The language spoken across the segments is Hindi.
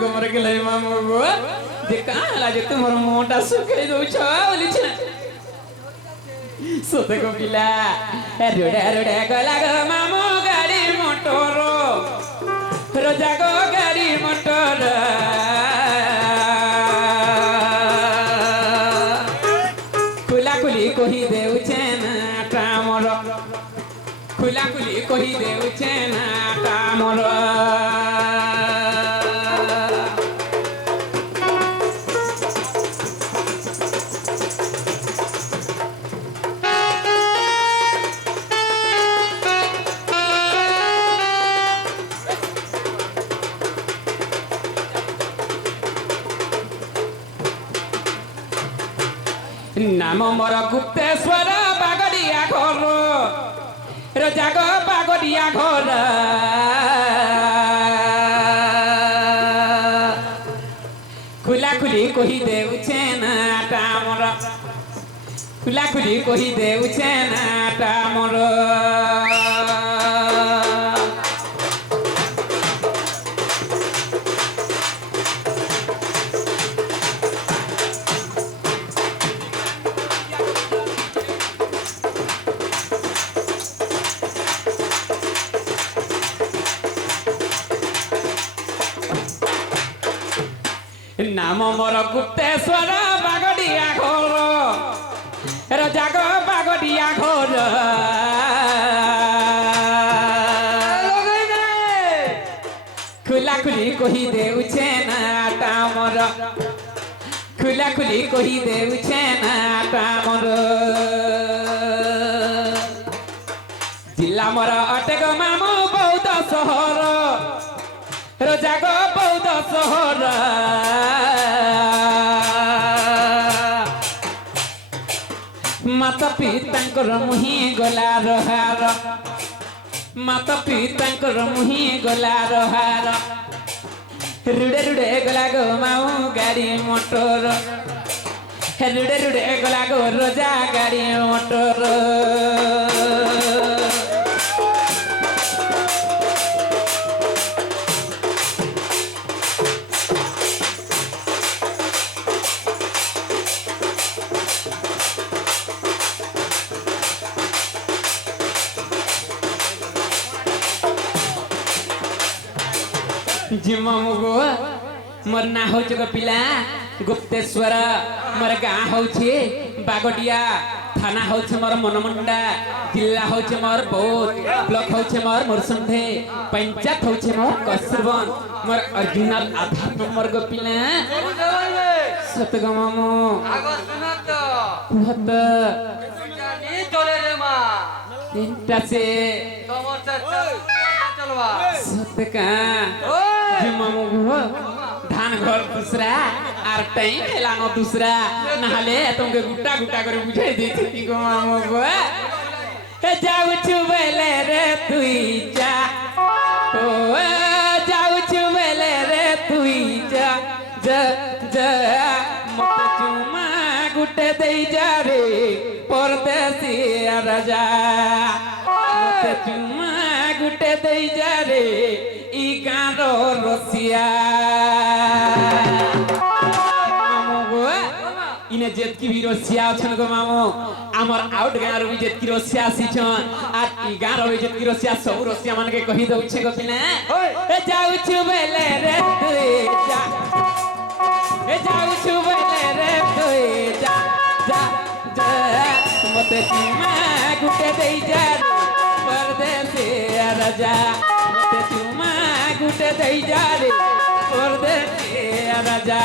को मर के लई मामू गो जे काला जे तुमर मोटा सुखे दो बोली छ सोते को पिला रोडे रोडे गला गो मामू गाड़ी मोटर रोजा गो गाड़ी मोटर खुला खुली कही देउछे ना टामर खुला खुली कही देउछे ना टामर नाम मोर गुप्तेश्वर बागड़िया घर रोजाग बागड़िया घर खुला खुली कही देउछे ना टामर खुला खुली कही देउछे ना टामर नाम मोर गुप्तेश्वर बागड़िया घर रोजाग बागड़िया घर खुला खुली कही देउछे ना टामर खुला खुली कही देउछे ना टामर जिला मोर अटेक मामू बौद्ध शहर रोजाग बौद्ध शहर माता पितांकर मुही गला रहार माता पितांकर मुही गला रहार रुड़े रुड़े गला गो माऊ गाड़ी मोटर रुड़े रुड़े गला गो रोजा गाड़ी मोटर जिमामु गो मोर ना हो जग पिला गुप्तेश्वर मोर गाँ होछे बागड़िया थाना होछे मोर मनमुंडा जिला होछे मोर बौद्ध ब्लॉक होछे मोर मुरसुंढे पंचायत होछे मोर कसरवन मोर ओरिजिनल आधार नंबर गो पिला सत गो मामू आगो सुनत कुहत नी चले रे मा तीनटा से तमर से चलवा सत का जिमामु गो धान घर दूसरा आर टाइम हेलानो दूसरा नहले तुमके गुट्टा गुट्टा करे बुझाई देती कि गो मामू गो ए जाऊ चुबेले रे तुई जा ओ जाऊ चुबेले रे तुई जा जा जा मत चुमा गुट्टे देई जा रे परदेसी राजा मत चुमा गुट्टे देई जा रे ई गारो रसिया मामू गो इने जेतकी भी रसिया छन गो मामू हमर आउट गाँ रो भी जेतकी रसिया आसीछन आ ई गाँ रो भी जेतकी रसिया सब रसिया मान के कहि दउछे गो पिना ए जाऊ छुबेले रे तुई जा ए जाऊ छुबेले रे तुई जा जा जा मते चुमा गुटे देई जा परदेसी राजा मते चुमा गुटे देई जा रे परदेसी राजा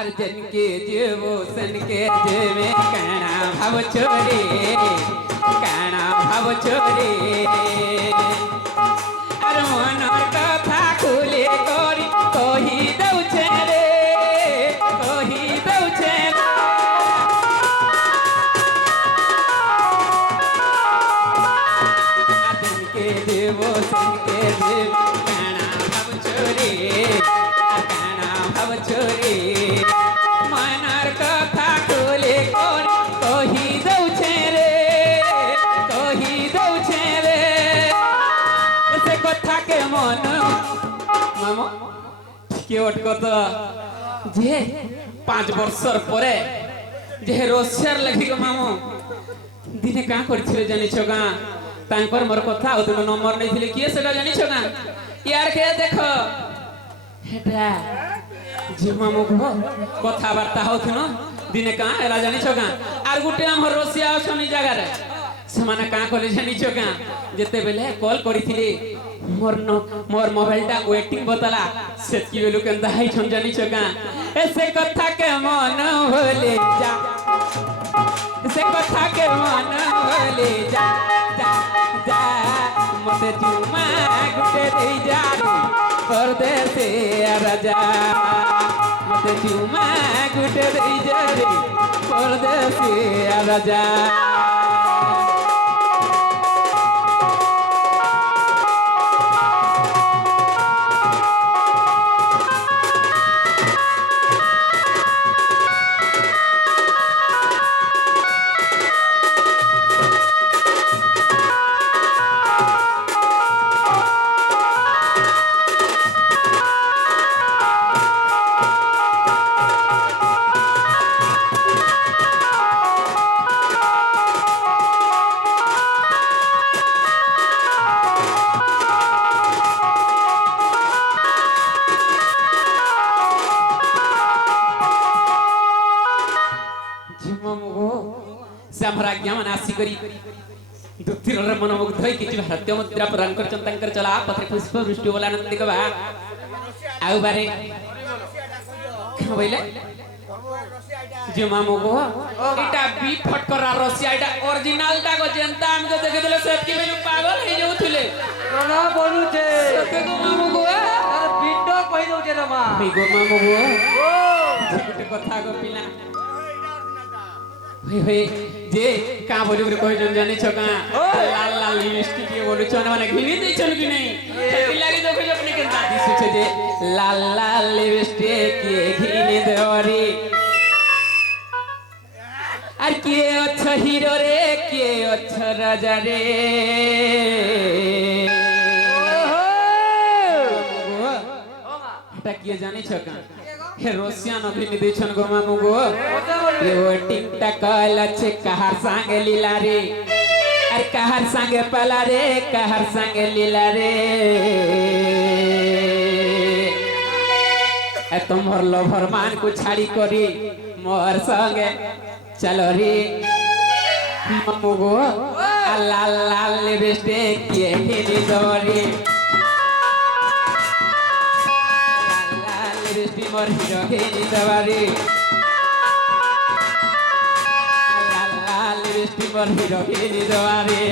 अर्जन के जीवो सन के जीवे काना भाव छोड़े काना भाव চোরে আর মনের কথা খুলে করি কহি দৌছে রে কহি দৌছে দিনকে দেব সেনকে দেব কানা ভাব চোরে কানা ভাব চোরে মনের কথা খুলে করি কহি দৌছে রে কহি দৌছে রে সে কথাকে মন মামা ঠিকই অটকত যে 5 বছর পরে যে রোষের লেখিক মামু দিনে কাঁ করছিলে জানিছ গাঁ তাঙ্কর মোর কথা ও তুমি নম্বর নেইছিলে কিয়ে সেটা জানিছ গাঁ ইয়ার কে দেখো হেটা যে মামু কথাবার্তা হউথিন দিনে কাঁ এলা জানিছ গাঁ আর গুটে আমার রসিয়া অছনি জায়গারে সেমানে কাঁ কলে জানিছ গাঁ যেতেবেলে কল করিছিলে মোর মোবাইলটা ওয়েটিং বতলা সেতকি বেলু কেনতা হাইছন জানিছ গাঁ এসে কথা কে মন ভুলে যা সে কথা কে মন ভুলে যা যা যা মতে চুমা গুটে দেই যা পরদেশে রাজা মতে চুমা গুটে দেই যা রে পরদেশে রাজা हमरा ज्ञान आसी करी दुथिर मन मुग्ध होई किछि भारतीय मुद्रा प्रदान करचन तंकर चला पत्र पुष्प वृष्टि बोला नंदी का बा आउ बारे बोले जे मामू को इटा बी फटकरा रसिया इटा ओरिजिनल टा को जनता हमके देखे देले सब की बेलु पागल हे जाउथिले ना बोलू छे सते को मामू को अरे बिट्टो कहि दउ छे रे मा मी गो मामू को गुटे कथा को पिला हे जे का बोलु रे कहि जन जानि छ का लाल लाल लिपस्टिक के बोलु छन माने घिनी दे छन कि नहीं खेती लागी देखो जे अपने के दादी सुछे जे लाल लाल लिपस्टिक के घिनी देवरी আর কে অচ্ছ হিরো রে কে অচ্ছ রাজা রে এটা কি জানিছ কা হে রসিয়ান অভিনী দেছন গো মামু গো এ ওটিং টা কল আছে কাহার সঙ্গে লীলা রে আর কাহার সঙ্গে পালা রে কাহার সঙ্গে লীলা রে এ তোমার লভর মান কো ছাড়ি করি মোর সঙ্গে चलो रे मामू गो लाल लाल लिपस्टिक के घिनी दरी लाल लिपस्टिक मोर हिरो घिनी दरी लाल लाल लिपस्टिक मोर हिरो घिनी दरी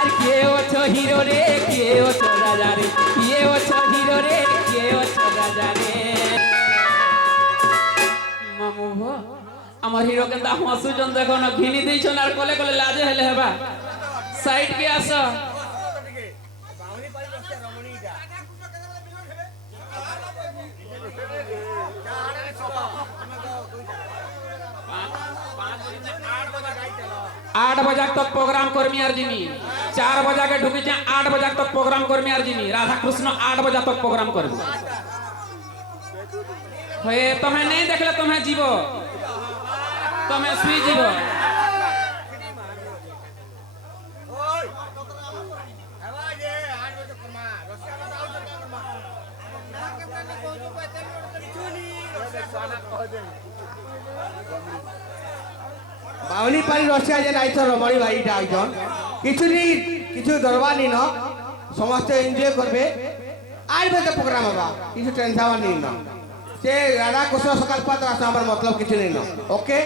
আর কে ওছো হিরো রে কে ওছো রাজা রে কে ওছো হিরো রে কে ওছো রাজা রে মামু গো আমার হিরো কেন হসুজন দেখো না ঘিনি দিছন আর কলে কলে লাজে হেলে হেবা সাইড কে আসো आठ बजे तक प्रोग्राम कर्मी और जिमी 4 बजे के ढुकी 8 बजे तक प्रोग्राम कर्मी और जिमी राधा कृष्ण 8 बजे तक प्रोग्राम करबो हे तुम्हें नहीं देखले तुम्हें जीवो तुम्हें सुई जीव बावली पानी रसिया जे नाइछ रमणी भाईटा आइछन किछु दरबार नी न समस्त एन्जॉय करबे आइ बजे प्रोग्राम होबा किछु टेंशन नी न से राधा कृष्ण सकाल पात आसा हमर मतलब किछु नी न ओके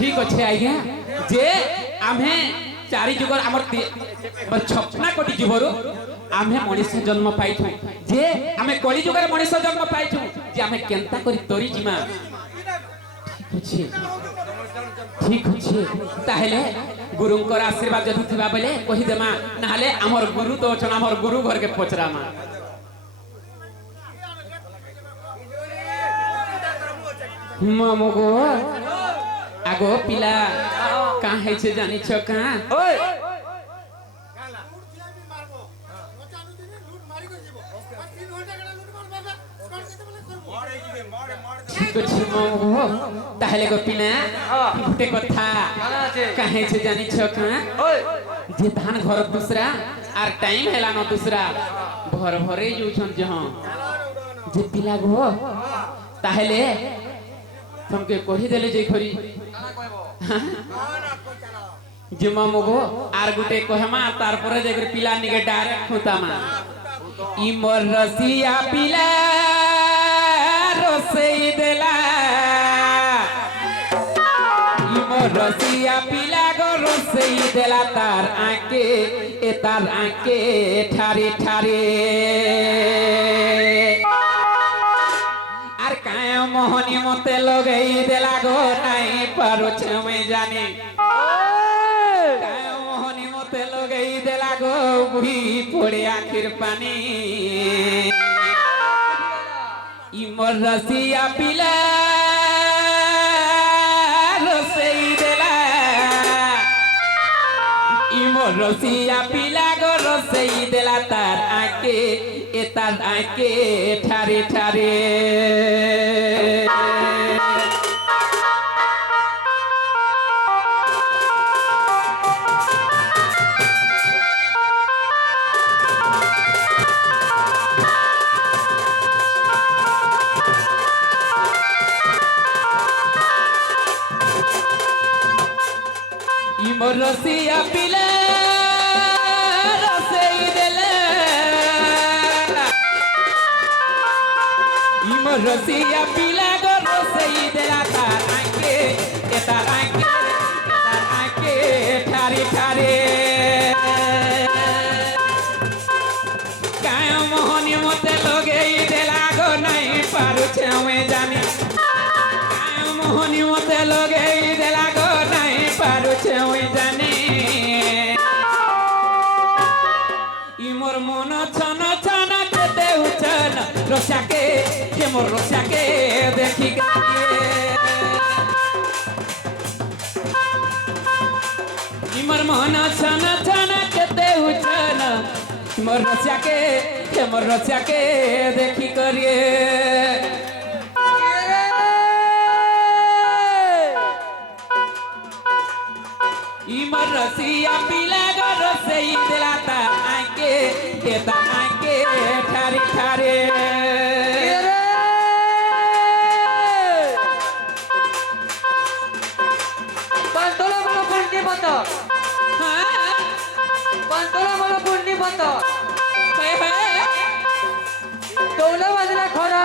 ঠিক আছে আজ্ঞা যে আমি চারি যুগর আমার ছপনা কোটি যুগর আমি মনিষ জন্ম পাইছু যে আমি কলি যুগের মনিষ জন্ম পাইছু যে আমি কেনতা করি তরি জিমা ঠিক আছে তাহলে গুরুঙ্কর আশীর্বাদ যদি থিবা বলে কহি দেমা নাহলে আমার গুরু তো অছন আমার গুরু ঘরকে পচরামা মামু গো আগো পিলা কাঁ হয়েছে জানিছ কাঁ ওই ঠিক আছে মামু গো তাহলে গো পিলা গোটে কথা কাঁ হয়েছে জানিছ কাঁ ওই যে ধান ঘর দুসরা আর টাইম হেলা ন দুসরা ভর ভরে যাউছন জহ যে পিলা গো তাহলে तुमके कही देले जे खरी जे मामू गो आर गुटे कहमा तार परे जे पिला निके डायरेक्ट खुतामा ई मोर रसिया पिला रोसई देला ई मोर रसिया पिला गो रोसई देला तार आके ठारे ठारे मोहनी मते लगई देला गो नहीं पारो छमे जाने मोहनी मते लगई देला गो बुही पड़े आखिर पानी ई मोर रसिया पिला रोसई देला ई मोर रसिया पिला गो रोसई देला तार आके ठारे ठारे मोर रसिया पिला रोसई देला मोर रसिया पिला गो रोसई देला तार आके ठारे ठारे काय मोहनी मते लगई देला गो नहीं पारू छमे जानी काय मोहनी मते लगई देला गो नहीं पारू छमे जानी ई मोर मन छन छन केते उछन रोसाके के मोर रोसाके देखि के ई मोर मन छन छन केते उछन मोर रोसाके के मोर रोसाके देखि करिए ई मोर रसिया पिला गो रोसई देला ता आके ठारे ठारे पंतोला मला पुण्य बत पंतोला मला पुण्य बत तोला वाजला खरा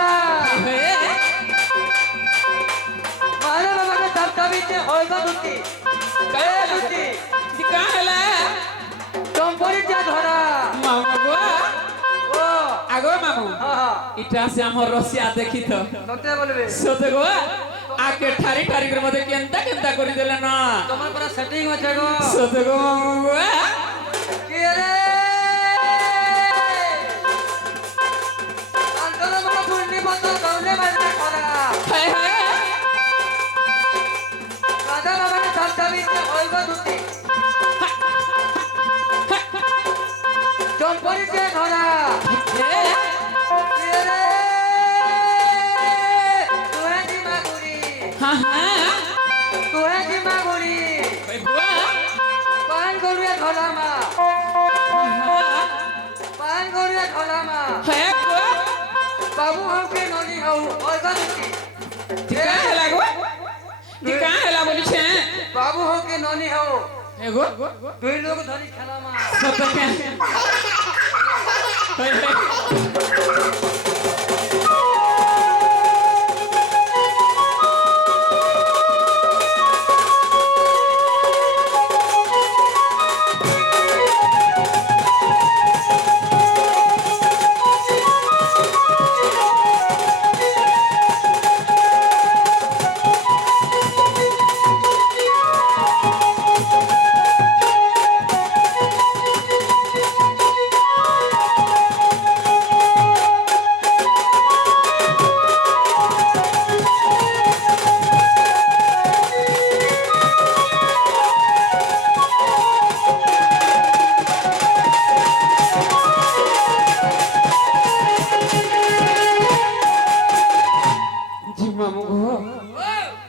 माझ्या बाबाने धबधबीचे होयगा दुती काय दुती दिकाला टंपरीच्या धरा मामू गो ও আগো মামু হ্যাঁ ইটা সে আমার রসিয়া দেখি তো সত্যি বলবে সতে গো আকে ঠারি ঠারি করে মধ্যে কেনতা করে দিলে না তোমার পুরো সেটিং হচ্ছে গো সতে গো মামু গো কি রে আন্তলা বড় পুণ্যি বত দৌলে বাজনা করা হায় হায় রাজা বাবাকে ধবধবিতে হইগো দুতি চম্পরিতে ধরা কি রে তুই দিমাগুড়ি হ্যাঁ হ্যাঁ তুই দিমাগুড়ি ওই বুয়া পান গরুয়ে ধলামা পান গরুয়ে ধলামা হ্যাঁ গো बाबू हमके ननी हऊ ओए गलती टिका हेला गो टिका हेला बोली छे बाबू हमके ननी हऊ एगो दुई लोग धरी खेला मा सब के हे हे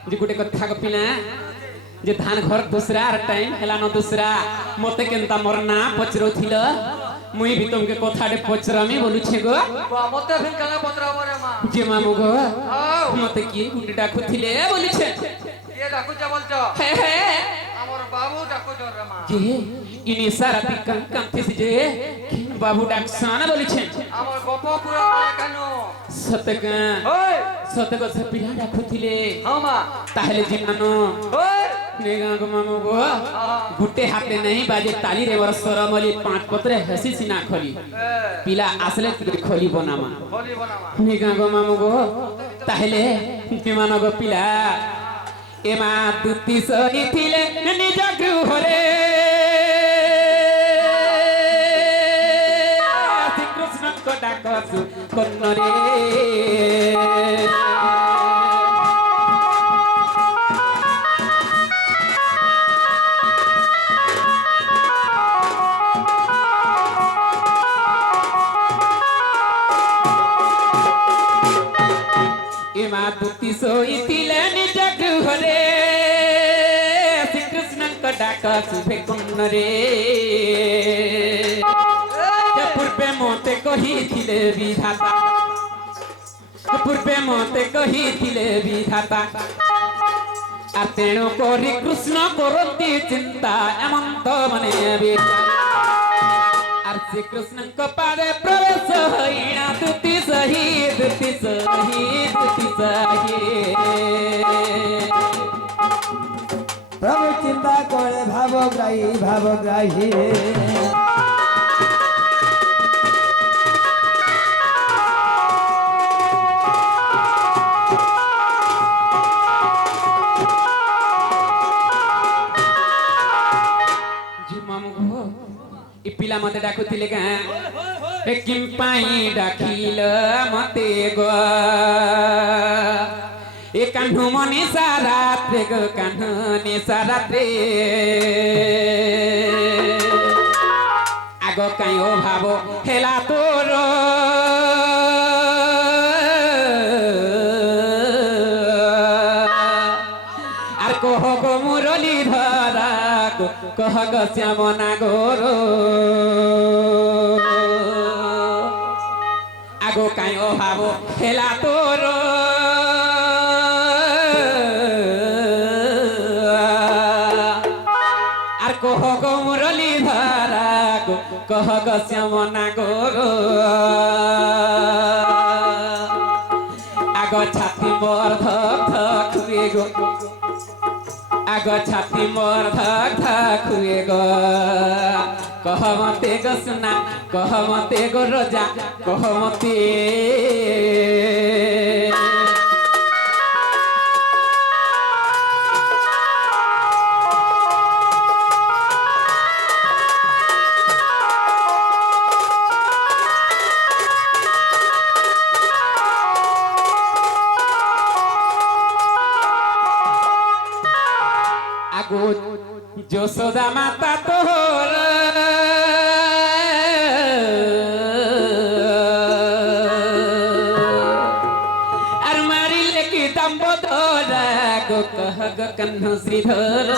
जे गुटे कथा गपिला जे धान घर दूसरा आर टाइम हेला न दूसरा मते केनता मरना पचरो थिल मुई भी तुमके कथाडे पचरामी बोलु छे गो मते फिर कला पत्रा परे मा जे मामू गो आओ मते की गुटे डाकु थिले बोलु छे ये डाकू चावल च हे हे हमर बाबू डाकू चोर रे मा जे इनी सारा पिकन कंथि से जे बाबू डाक साना बोलु छे हमर गपो पूरा कानो सतक ओए सतक से पिला डाकु थिले हामा ताहले जिनानो ओए नेगा गो मामू गो गुटे हाथे नहीं बाजे ताली रे वर सरमली पांच पत्रे हसी सिना खोली पिला आसले खोली बनामा होली बनावा नेगा गो मामू गो ताहले विमान गो पिला एमा दुती सनी थिले निज गृह रे श्री कृष्ण को डाकसु कन्न रे एमा दुती सोइतिले निज गृह रे श्री कृष्ण को डाकसु कन्न रे पूर्वे मते कहिथिले विधाता पूर्वे मते कहिथिले विधाता आ तेणु करी कृष्ण करती चिंता एमंत मने विचार आर श्री कृष्ण को पारे प्रवेश हईना दुती सही दुती सही दुती सही प्रभु चिंता करे भावग्राही पिला मते डाकुथिले का ए किम पाई डाकिल मते गो ए कान्हु मनि सारात्रे गो कान्हु नि सारात्रे आगो काई ओ भाबो हेला तोर आर कह गो मुरली धरा कह ग श्यामना गोरो आगो काई अभाव हेला तोर आर कह ग मुरली धरा कह ग श्यामना गोरो आगो छाती मोर धक धक रे गो आगो छाती मोर धक धक हुए गो कह मते गो सुना कह मते गो रोजा कह मते आगो যশোদা মাতা তোর আর মারিলে কি দাম্বোদর গো কহ গো কন্নু শ্রীধর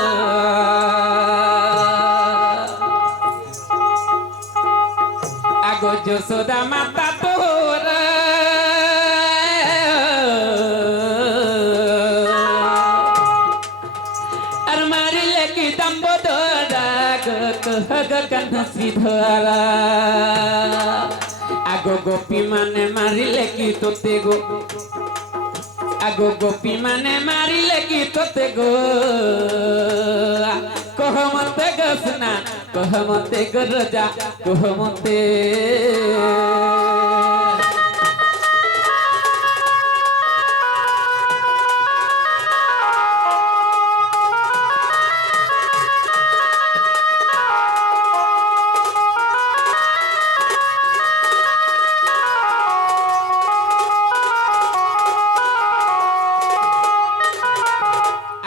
আগো যশোদা মাতা তোর কাহ্ন শ্রীধর আগো গোপী মানে মারিলে কি তোতে গো আগো গোপী মানে মারিলে কি তোতে গো কহ মতে গো সোনা কহ মতে গো রাজা কহ মতে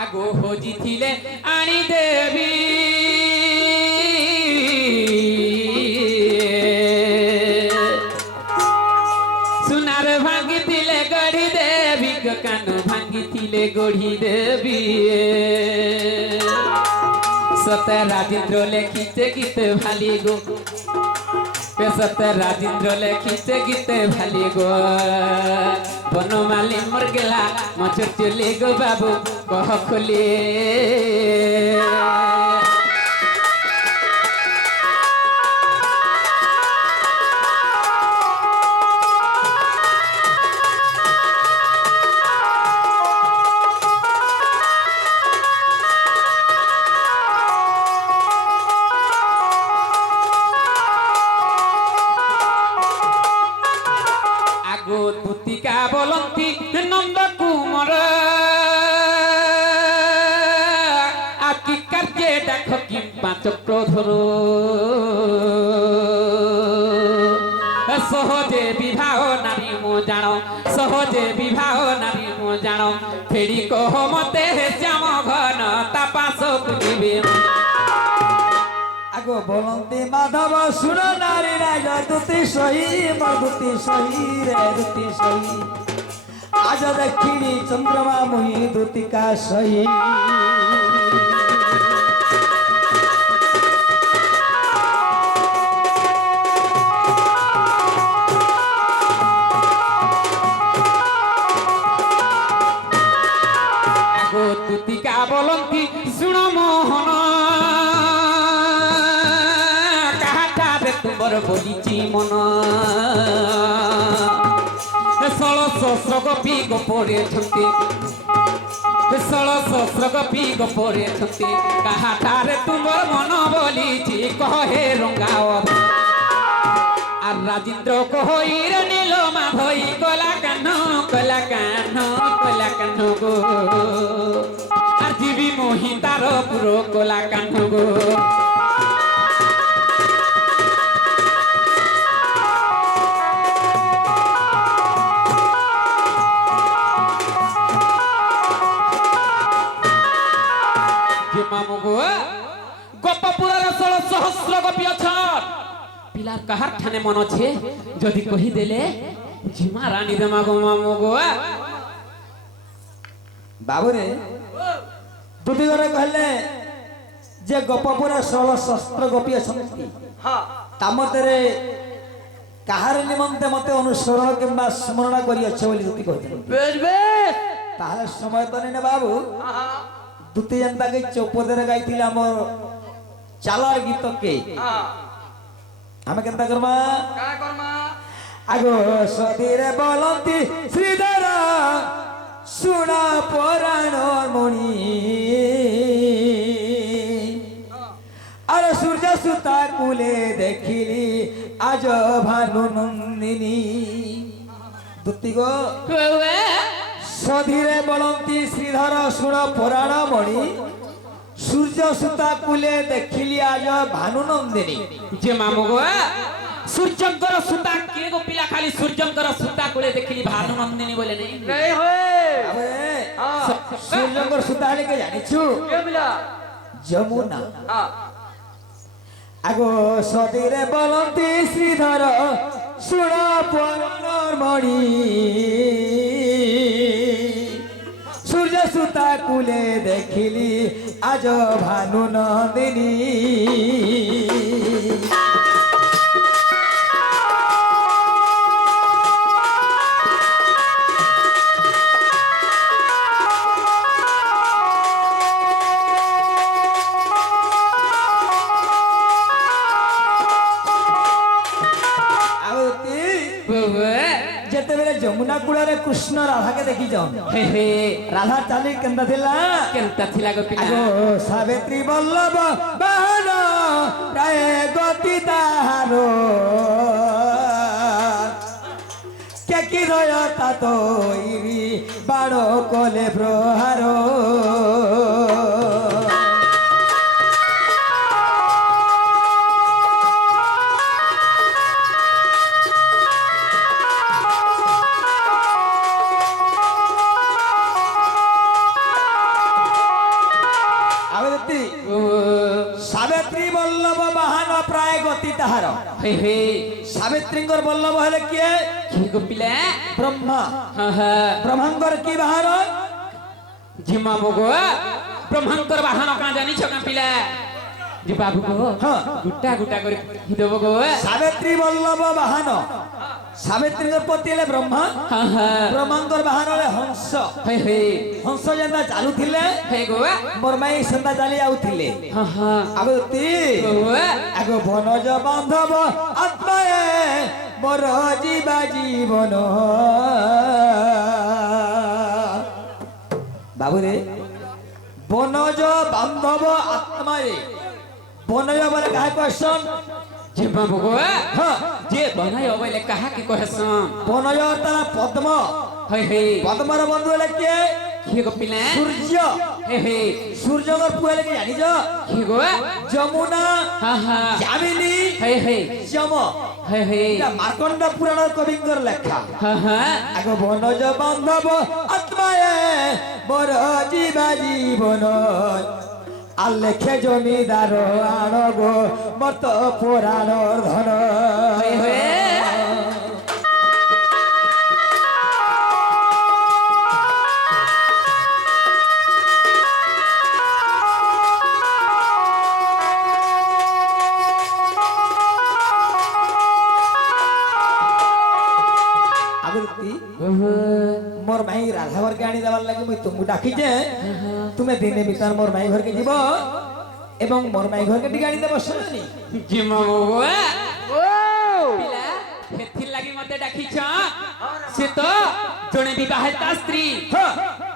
আগো হজিছিলে আনি দেবী সোনার ভাঙ্গিছিলে গড়ি দেবী কান ভাঙ্গিছিলে গড়ি দেবী সতে রাজেন্দ্র লেখিতে গীতে ভালি গো সতে রাজেন্দ্র লেখিতে গীতে ভালি গো বনমালী মর গেলা মচর চলে গো বাবু কহ খুলে আগো দুতিকা বলন্তি নন্দ কুমর আকি কার্যে দেখ কিংবা চক্রধর সহজে বিবাহ নারী মো জাণ সহজে বিবাহ নারী মো জাণ ফেরি কহ মতে শ্যাম ঘন তাপাস বুঝিবে আগো বলন্তি মাধব সুর নারী রাজ দুতি সহি মধুতি সহি রে দুতি সহি আজ দেখিনি চন্দ্রমা মুহি দুতিকা সহি আগো দুতিকা বলন্তি শুণ মোহন তোমার বলিছি মন ষোলশ গোপী গোপরে ছুটি ষোলশ গোপী গোপরে ছুটি কাহাটারে তোমার মন বলিছি কহে রঙ্গাও আর রাজেন্দ্র কহইর নীল মাধই কলা কান গো আর জীবী মোহি তার পুরো কলা কান গো মামু গো গোপপুরের 16 সহস্র গোপী অছন পিলার কাহার ঠানে মন আছে যদি কহি দেলে জিমা রানী দেমা গো মামু গো বাবুরে দুটি ঘরে কহলে যে গোপপুরে 16 শস্ত্র গোপী অছন্তি হ্যাঁ তা মতেরে কাহার নিমন্তে মতে অনুসরণ কিংবা স্মরণ করিଅছ বলি দুটি কহিଥିଲେ বেশ বেশ তাহলে সময় তো নেই বাবু হ্যাঁ দুটি যেনটাকে চৌপদরে গাইଥିଲେ আমার চালার গীতকে হ্যাঁ আমি কেনতা করমা কাঁ করমা আগো সদীরে বলন্তি শ্রীধর শুনা পুরাণ মণি আর সূর্য সুতা কুলে দেখিলি আজ ভানু নন্দিনী দুটি গো সধীরে বলন্তি শ্রীধর শুণ পুরাণ মণি সূর্য সুতা কুলে দেখিলি আজ ভানু নন্দিনী যে মামু গো সূর্যঙ্কর সুতা কে গো পিলা খালি সূর্যঙ্কর সুতা কোলে দেখিলি ভানু নন্দিনী বলে নেই नहीं होए আবে हाँ সূর্যঙ্কর সুতা হলে কে জানিছু क्या मिला যমুনা हाँ আগো সদীরে বলন্তি শ্রীধর শুণ পুরাণ মণি সূর্য সুতা কুলে দেখিলি আজ ভানু নন্দিনী ଯେତେବେଳେ ଯମୁନା କୂଳରେ କୃଷ୍ଣ ରାଧାକେ ଦେଖିଛନ୍ ହେ ହେ ରାଧା ଚାଲି କେନ୍ତା ଥିଲା କେନ୍ତା ଥିଲା ଗୋ ପିଲା ଆଗୋ ସାବିତ୍ରୀ ବଲ୍ଲଭ ବାହନ ପ୍ରାୟ ଗତି ତାହାର কেকি দয়া তাতইরি বাড় কলে প্রহার সাবিত্রী বল্লভ বাহন প্রায় গতি তাহার হେ হে সাবিত্রীঙ্কর বল্লভ হলে কিয়ে কি গো পিলা ব্রহ্মা হ্যাঁ হ্যাঁ ব্রহ্মাঙ্কর কি বাহন জিমা মগো ব্রহ্মাঙ্কর বাহন কাঁ জানিছ কাঁ পিলা যে বাবু গো হ্যাঁ। গুটা গুটা করে দেব গো সাবিত্রী বল্লভ বাহন সাবিত্রীঙ্কর পতি হলে ব্রহ্মা হ্যাঁ হ্যাঁ ব্রহ্মাঙ্কর বাহন হলে হংস হେ হে হংস যেটা চালুଥିଲେ হে গো মোর মাই সেটা চালি আউଥିଲେ হ্যাঁ হ্যাঁ আগতি গো আগ বনজ বান্ধব আত্মায়ে মোর জীবা জীবন বাবুরে বনজ বান্ধব আত্মায়ে বনজ বলে কাহে কইছন জিমা মগো হ্যাঁ যে বনাই অবলে কাহা কি কহসন বনজ তারা পদ্ম হে হে পদ্মর বন্ধু হলে কে কি গো পিলা সূর্য হে হে সূর্যর পুয়া লাগে জানিছ কি গো যমুনা হ্যাঁ হ্যাঁ যামিনী হে হে যম হে হে এটা মার্কণ্ড পুরাণের কবিঙ্কর লেখা হ্যাঁ হ্যাঁ আগ বনজ বান্ধব আত্মায়ে বড় জীবা জীবন আর লেখে জমিদার আনব মত পুরাণর ধন হে হে আগতি মোর মাই রাধা ঘরকে আনি দেবার লাগে মুই তুমি ডাকিছে তুমি দিনে ভিতর মোর মাই ঘরকে যাব এবং মোর মাই ঘরকে টিকে আনি দেব শুনি জিমা মগো পিলা হেথির লাগি মতে ডাকিছ সে তো জনে বিবাহিতা স্ত্রী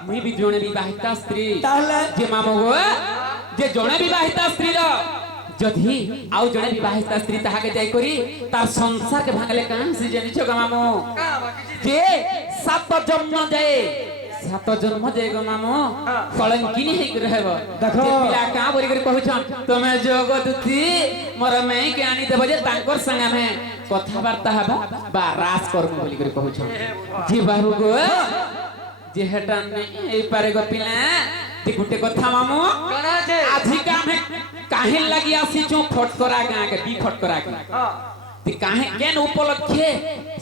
মুই বি জনে বিবাহিতা স্ত্রী তাহলে জিমা মগো যে জনে বিবাহিতা স্ত্রী র যদি আউ জনে বিবাহিতা স্ত্রী তাহাকে যাই করি তার সংসারকে ভাঙলে কাম সে জানিছ গো মামু কাঁ বাকি যে সাত জন্ম যায় সাত জন্ম যায় গো মামু কলঙ্কিনী হেই রহব দেখো। যে পিলা কাঁ বলি করে কহুছন তুমি জগদুতি মোর মেইকে আনি দেব যে তাঙ্কর संग ଆମେ কথাবার্তা হবা বা রাস করব বলি করে কহুছন জি বাবু গো যে হেটা এই পারে গো পিলা তে গুটে কথা মামু কানা আছে আজিকা আমি কাহিল লাগি আসিছু ফটকরা গাঁকে বি ফটকরা কে হ্যাঁ তে কাহে কেন উপলক্ষে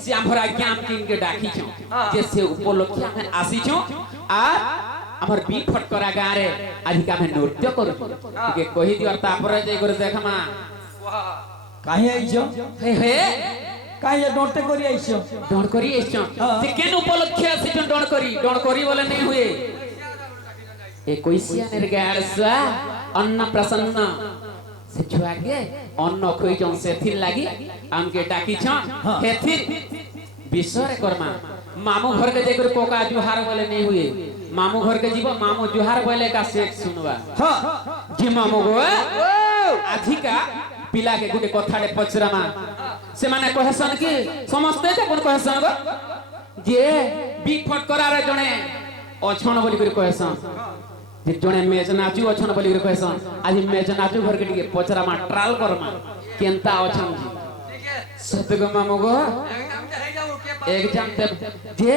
সে আমরা জ্ঞান কিনকে ডাকিছ যে সে উপলক্ষে আমি আসিছ আর আমার বি ফটকরা গাঁরে আজিকা আমি নৃত্য করু কে কহি দিও তারপরে যাই করে দেখমা বাহ কাহি আইছো হে হে কাহি ডোটে করি আইছো ডণ করি এসছ যে কেন উপলক্ষে আসিছ ডণ করি বলে নেই হুয়ে এ কইসিয়ানের গাঁর সুয়া অন্ন প্রসন্ন সে ছুয়াকে অন্ন খইছন সেথির লাগি আমকে ডাকিছ হেথির বিশ্বরে কর্মা মামু ঘর के जाकर कोका जुहार बोले नहीं हुए मामू घर के जीव मामू जुहार बोले का शेख सुनवा হ্যাঁ जी मामू गो अधिका पिला के गुटे कथाडे पचरामा से माने कहसन कि समस्ते जे कोन कहसन गो जे बी फटकरारे जणे अछण बोली कर कहसन जे जणे मेज नाचू अछण बोली कर कहसन आज मेज नाचू घर के टिके पचरामा ट्रायल करमा केनता अछण ठीक है सतगो मामू गो एकदम चले जाओ के पास एग्जाम दे जे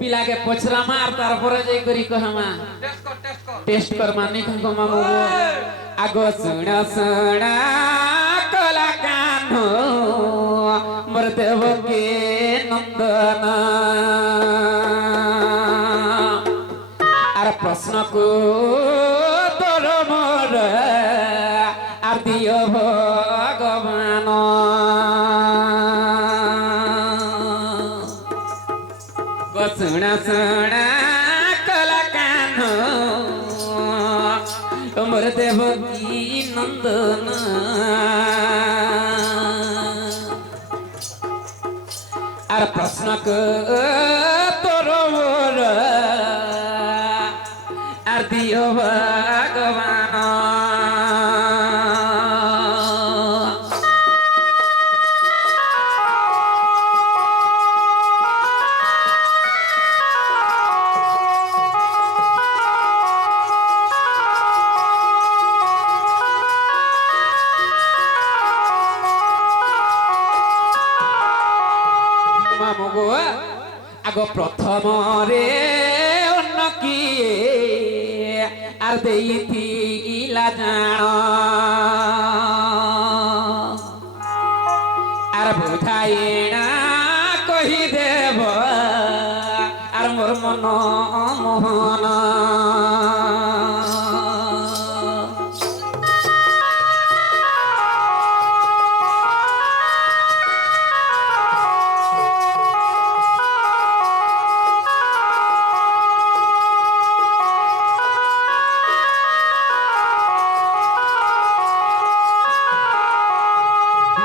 पिला के पचरा मार तार पर जाई करी कहमा टेस्ट कर माने को मामू आगो सुना सुना कला कान्हो मोर देव के नंदन आर प्रश्न को तोर मोर आर दियो भगवान सुना सुना कला कान्हो मोर देव की नंदन আর প্রশ্ন তোর মোর আর দিও ভগবান মামগো আগ প্রথমরে অন্য কি আর দেইলা জাণ আর বুঝাইনা কহি দেব আর মোর মন মোহন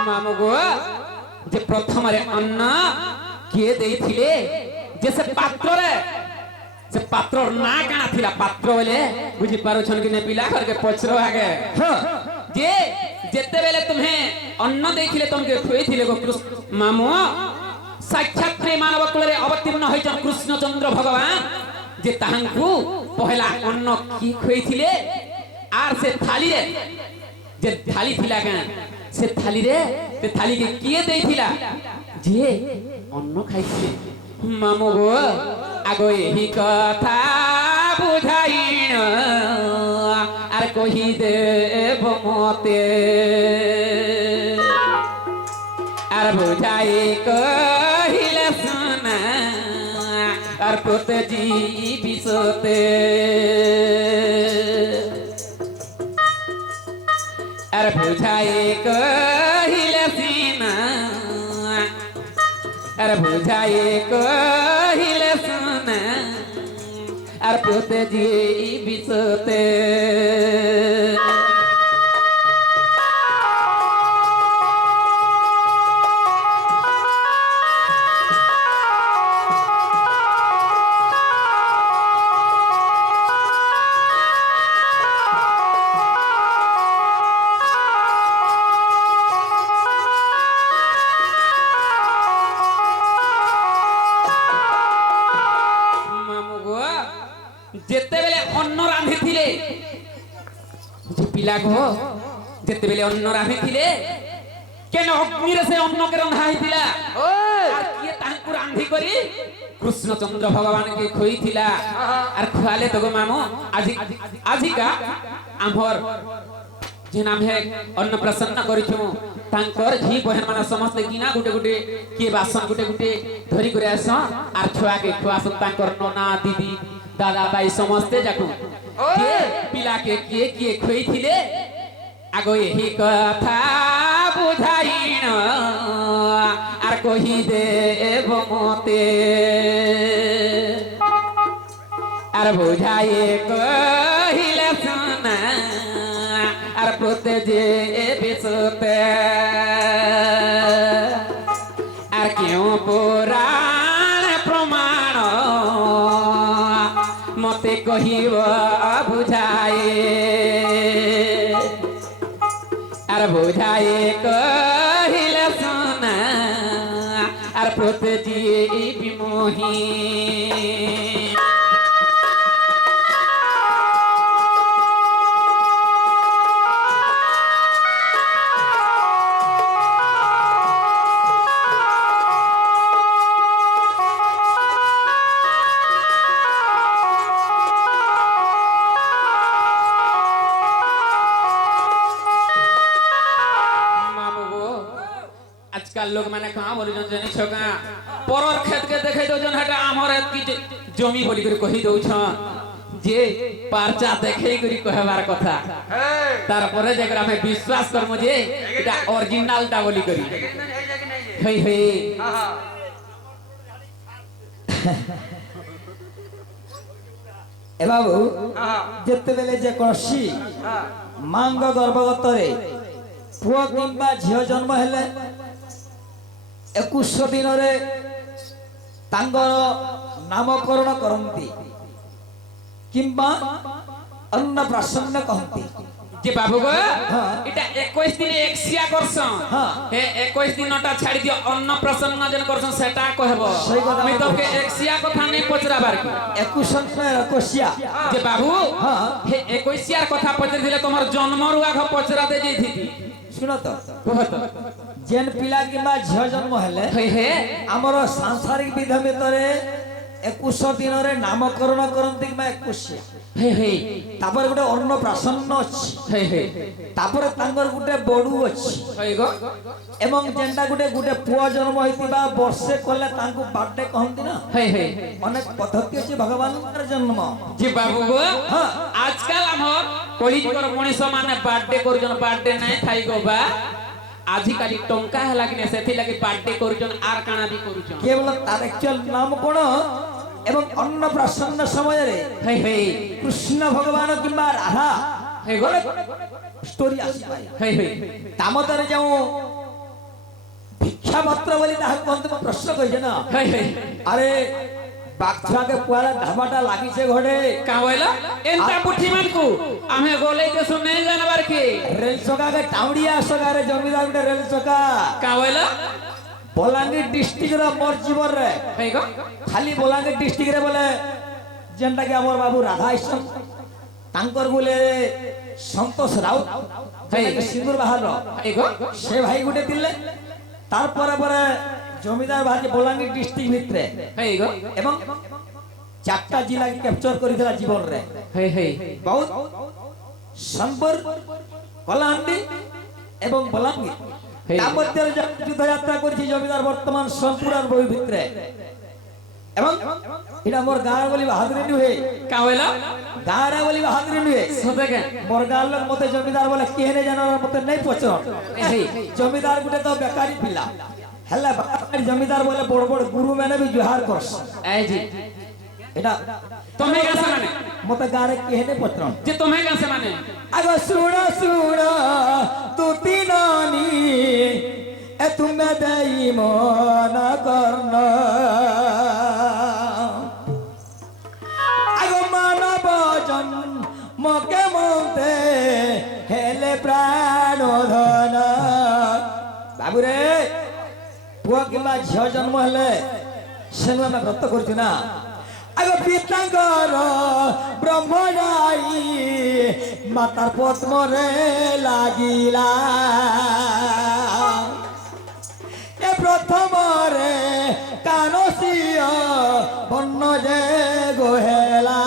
মামগো যে প্রথমরে অন্ন কে দেইছিলে যে সে পাত্রে সে পাত্রর না কানা থিলা পাত্র বলে বুঝি পারছন কি নে পিলা করকে পছরো আগে হ্যাঁ যে যেতেবেলে তুমি অন্ন দেইছিলে তোমাকে খুইছিলে গো কৃষ্ণ মামু সাক্ষাৎ মানব কুলে অবতীর্ণ হইছেন কৃষ্ণচন্দ্র ভগবান যে তাহাঙ্কু পহলা অন্ন কি খুইছিলে আর সে থালিরে যে থালি থিলা কেন সে থালি রে সে থালিকে কিয়ে দেইছিলা যে অন্ন খাইছিলে মামু গো আগো এই কথা বুঝাইন আর কহি দেব মতে আর বুঝাই কহিলে শোনা আর প্রতে জীবিসতে আর বুঝাই কহিলে সিনা আর বুঝাই কহিলে শোনা আর প্রতে জীবিসতে যেতেবেলে অন্ন রাঁধিছিলে যে পিলা গো যেতেবেলে অন্ন রাঁধিছিলে কেন অগ্নিরে সে অন্নকে রন্ধা হইতিলা আর কিয়ে তাহাଙ୍କୁ রাঁধি করি কৃষ্ণচন্দ্র ভগবানকে খুইছিলা আর খুয়ালে তো গো মামু আজিকা আমর যে নামে অন্ন প্রসন্ন করিছু তাঙ্কর ঝি বহন মানে সমস্ত গিনা গুটে গুটে কিয়ে বাসন গুটে গুটে ধরি করে আস আর ছুয়াকে খুয়াসন তাঙ্কর ননা দিদি দাদা ভাই সমস্তে যাকু যে পিলাকে কিয়ে কিয়ে খুইছিলে আগো এই কথা বুঝাইন আর কহি দেব মতে আর বুঝাই কহিলে শোনা আর প্রতে যে বিশতে আর কেউ পুরাণ প্রমাণ মতে কহিব বুঝাই আর বুঝাই কহিলে শোনা আর প্রতে যে বিমোহী आजकल लोग माने कहाँ बोली जन जनी छका परर खेत के देखे दो जन हटा हमर की जमी बोली कर कहि दउ छ जे पारचा देखे करी कहबार कथा तार परे जेकरा में विश्वास कर मुझे एटा ओरिजिनल ता बोली करी हे हे ए बाबू जेते बेले जे कोशी मांग गर्भगत रे पुआ किंबा झियो जन्म हेले 2100 दिन रे ତାଙ୍କର ନାମକରଣ କରନ୍ତି କିମ୍ବା ଅନ୍ନପ୍ରାଶନ କହନ୍ତି। যে বাবু গো হ্যাঁ। এটা 21 দিনে একসিয়া করছন হ্যাঁ। হে 21 দিনটা ছাড়ি দিও অন্ন প্রসন্ন যেন করছন সেটা কহব সেই কথা আমি আমি তোকে বলছি। একসিয়া কথা নেই পচরাবার কি 21 যে বাবু হ্যাঁ। হে 21 কথা পচরি দিলে তোমার জন্মরু আগ পচরাতে যাইথিতি শুণ তো কহত যেন পিলা কিংবা ঝিଅ জন্ମ ହେଲେ হে হে ଆମର ସାଂସାରିକ ବିଧ ଭିତରେ 21 ଦିନରେ ନାମକରଣ କରନ୍ତି କିମ୍ବା 21। হে হে ତାପରେ ଗୋଟେ ଅନ୍ନପ୍ରାଶନ ଅଛି, হে হে ତାପରେ ତାଙ୍କର ଗୋଟେ ବଡୁ ଅଛି ହଇ গো ଏବଂ ଯେନ୍ଟା ଗୋଟେ ପୁଅ ଜନ୍ମ ହେଇଥିବା ବର୍ଷେ କଲେ ତାଙ୍କୁ ବାର୍ଥଡେ କହନ୍ତି ନା। হে হে ଅନେକ ପଦ୍ଧତି ଅଛି ଭଗବାନଙ୍କର ଜନ୍ମ। যে বাবু গো হ্যাঁ। আজকাল আমার কলিযুগর মଣିষ মানে বার্থডে করজন বার্থডে নাই থাই গো বা আজিকালি টঙ্কা হেলা কিনে সেথি লাগি বার্থডে করজন আর কানা বি করজন କେବଳ ତାର ଆକ୍ଚୁଆଲ ନାମ କଣ ଏବଂ ଅନ୍ନପ୍ରାଶନ ସମୟରେ ହେ ହେ କୃଷ୍ଣ ଭଗବାନ କିମ୍ବା ରାଧା ହେ ଗো ଷ୍ଟୋରି ଆସିପାରେ। ହେ ହେ ତା ମଧ୍ୟରେ ଯେଉଁ ଭିକ୍ଷା ପତ୍ର ବୋଲି ତାହାକୁ କହନ୍ତି, ମୁଁ ପ୍ରଶ୍ନ କହିছে ନା ହେ ହେ ଆରେ ବାଗଛୁଆକେ ପୁଆରେ ଧାବାଟା ଲାଗିছে ଘରେ কা বইলা এন্টা বুঠি মানকু আমি গলে যে শুনে জানবার কি ରେଲ ଚକାକେ ଟାଉଡ଼ିଆ ସଗାରେ ଜମିଦାର ଗୋଟେ ରେଲ ଚକା কা বইলা ବଲାଙ୍ଗୀର ଡିଷ୍ଟ୍ରିକ୍ଟର ମୋର ଜୀବନରେ ହେ ଗো ଖାଲି ବଲାଙ୍ଗୀର ଡିଷ୍ଟ୍ରିକ୍ଟରେ ବୋଲେ ଯେନ୍ଟା କି ଆମର ବାବୁ ରାଧା ଇସନ୍ ତାଙ୍କର ବୋଲେ ସନ୍ତୋଷ ରାଉତ ଯେନ୍ଟାକି ସିନ୍ଦୁର ବାହାରର ହେ গো ସେ ଭାଇ ଗୋଟେ ଥିଲେ। ତାରପରେ ପରେ ଜମିଦାର ବାହାରି ବଲାଙ୍ଗୀର ଡିଷ୍ଟ୍ରିକ୍ଟ ଭିତରେ ହେ গো ଏବଂ 4ଟା ଜିଲ୍ଲାকে କ୍ୟାପଚର କରିଥିଲା ଜୀବନରେ। ହେ ହେ ବହୁତ ସମ୍ବର, କଳାହାଣ୍ଡି ଏବଂ ବଲାଙ୍ଗୀର ହେଇ। ତା ମଧ୍ୟରେ ଯୁଦ୍ଧ ଯାତ୍ରା କରିଛି ଜମିଦାର ବର୍ତ୍ତମାନ ସମ୍ପୂର୍ଣ୍ଣ ବହି ଭିତରେ। ଏବଂ এটা মোর গাঁর বলি বাহাদুরি নুহে, কা বইলা গাঁরে বলি বাহাদুরি নুহে। সতে কে মোর গাঁর লোক মতে জমিদার বলে কেহনে জানো মতে নাই পচন। হেই। জমিদার গুটে তো বেকারি পিলা হেলা বেকারি জমিদার বলে বড় বড় গুরু মানে বি জোহার করস। এই জি এটা তুমি কাছে মানে মতে গাঁরে কেহনে পচন। যে তুমি কাছে মানে আগ শুণ শুণ তুতি নানি এ তুমি দেই মন করন আগ মানব জন্মকে মতে হেলে প্রাণ ধন। বাবুরে পুয়া কিংবা ঝিଅ জন্ম হেলে সেনু আমি ব্রত করছি না। আগ পিতাঙ্কর ব্রহ্মজাই মাতার পদ্মরে লাগিলা এ প্রথমরে কানসিয় বন্য যে গোহেলা।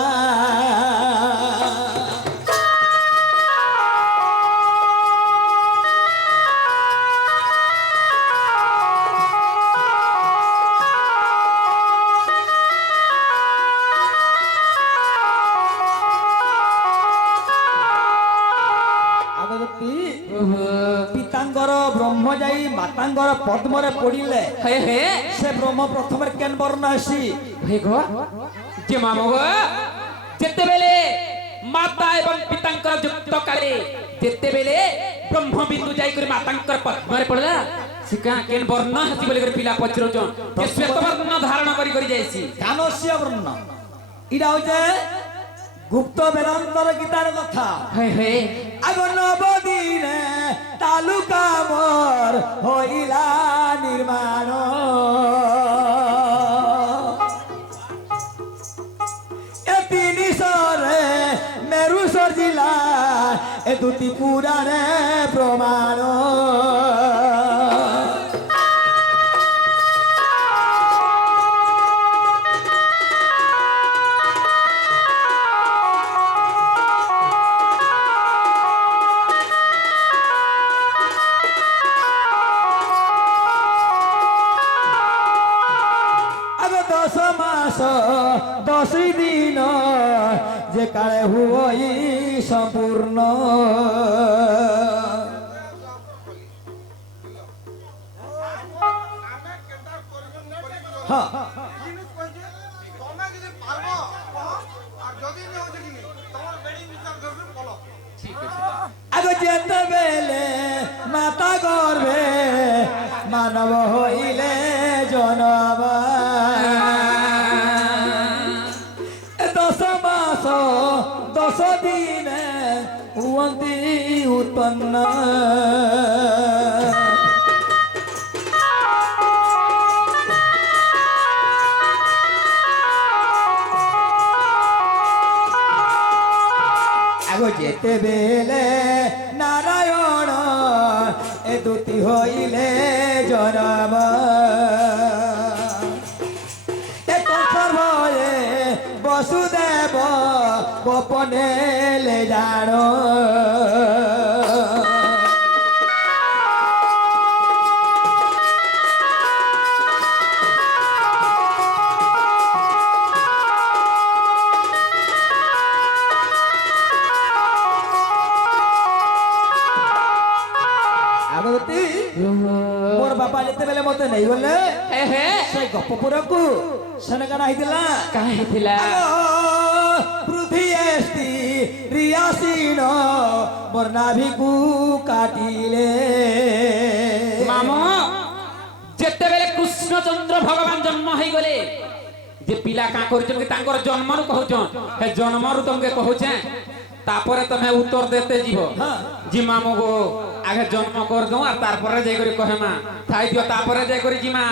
পিতাঙ্গর ব্রহ্ম যাই মাতাঙ্গর পদ্মরে পড়িলে হে হে সে ব্রহ্ম প্রথমে কেন বর্ণ আসি হে গো যে মামু গো যেতেবেলে মাতা এবং পিতাঙ্কর যুক্ত কালে যেতেবেলে ব্রহ্মবিন্দু যাই করে মাতাঙ্কর পদ্মরে পড়লা সিকা কেন বর্ণ হাসি বলে করে পিলা পচরজন যে শ্বেত বর্ণ ধারণ করি করি যাইছি কানস্য বর্ণ এটা হচ্ছে গুপ্ত বেদান্তর গীতার কথা। হে হে আগ নবদিনে তালুকা মোর হইলা নির্মাণ এ তিনি সরে মেরু সর্জিলা এ দুটি পুরাণে প্রমাণ। আগ 10 মাস 10 দিন যে কালে হুই সম্পূর্ণ হ্যাঁ আগ যেতবেলে মাতা গর্ভে মানব হইলে জনবা উৎপন্ন আগো যেতেবেলে নারায়ণ এ দুটি হইলে জনম সর্বয়ে বসুদেব গোপনে লে জাণ আগতি মোর বাপা যেতেবেলে মতে নেই বলে ହେ ହେ ସେ ଗପପୁରକୁ ସେନେ କାଣା ହେଇଥିଲା କାହିଁ ହେଇଥିଲା ପୃଥି ଏସ୍ତି ରିୟାସୀନ ମୋର ନାଭିକୁ କାଟିଲେ ମାମ ଯେତେବେଳେ କୃଷ୍ଣଚନ୍ଦ୍ର ଭଗବାନ ଜନ୍ମ ହେଇଗଲେ ଯେ ପିଲା କାଁ କରୁଛନ୍ କି ତାଙ୍କର ଜନ୍ମରୁ କହୁଛନ୍ ହେ ଜନ୍ମରୁ ତମକେ କହୁଛେ ତାପରେ ତମେ ଉତ୍ତର ଦେତେ ଯିବ ଜି ମାମୁ ଗো আগে জন্ম কর দઉં আর তারপরে যাই করে কহে মা থাই দিও তারপরে যাই করে জিমা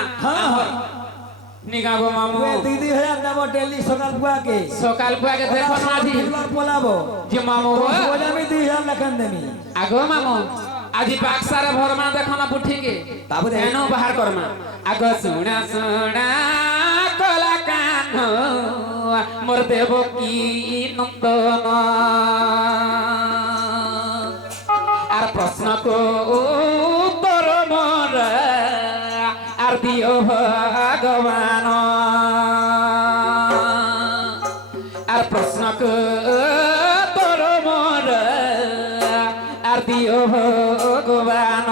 নিগা গো মামু দিদি হয়ে যাব ডেলি সকাল পুয়াকে সকাল পুয়াকে দেখো মাঝি পোলাবো যে মামু গো আমি 2000 লেখান দেমি আগো মামু আজি বাক্সারে ভরমা দেখো না পুঠিকে তাবো দে এনো বাহার করমা আগো শুনা শুনা কলা কান মোর দেব কি নন্দন আর প্রশ্ন কো উত্তর মোর আর দিও ভগবান আর প্রশ্ন কো উত্তর মোর আর দিও ভগবান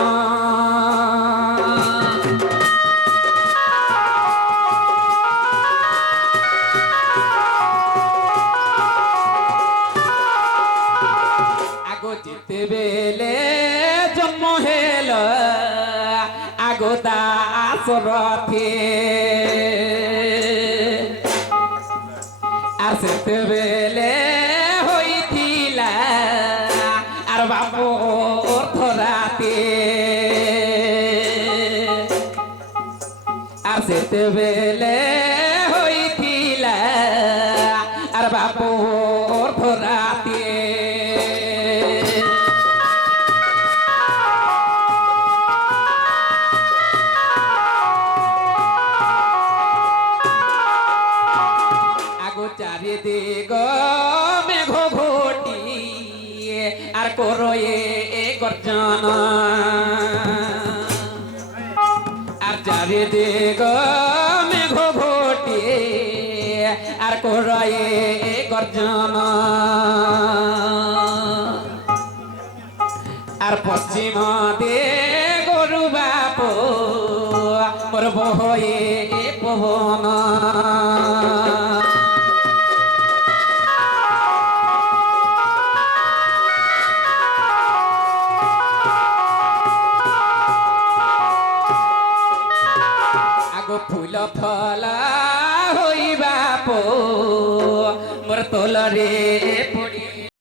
আগো যেতেবেলে জন্ম হেল আগো দাসরথে আর সেতেবেলে হইছিলা আর বাবু অর্থরাতে আর সেতেবেলে হইছিলা আর বাবু অর্থরাতে চারিদিক মেঘ ঘটি আর করয়ে গর্জন আর চারিদিক মেঘ ঘটি আর করয়ে গর্জন আর পশ্চিম দে গরু বাপ মোর বহয়ে পবন ফুল ফলা হইবা মোর তোলরে পড়ি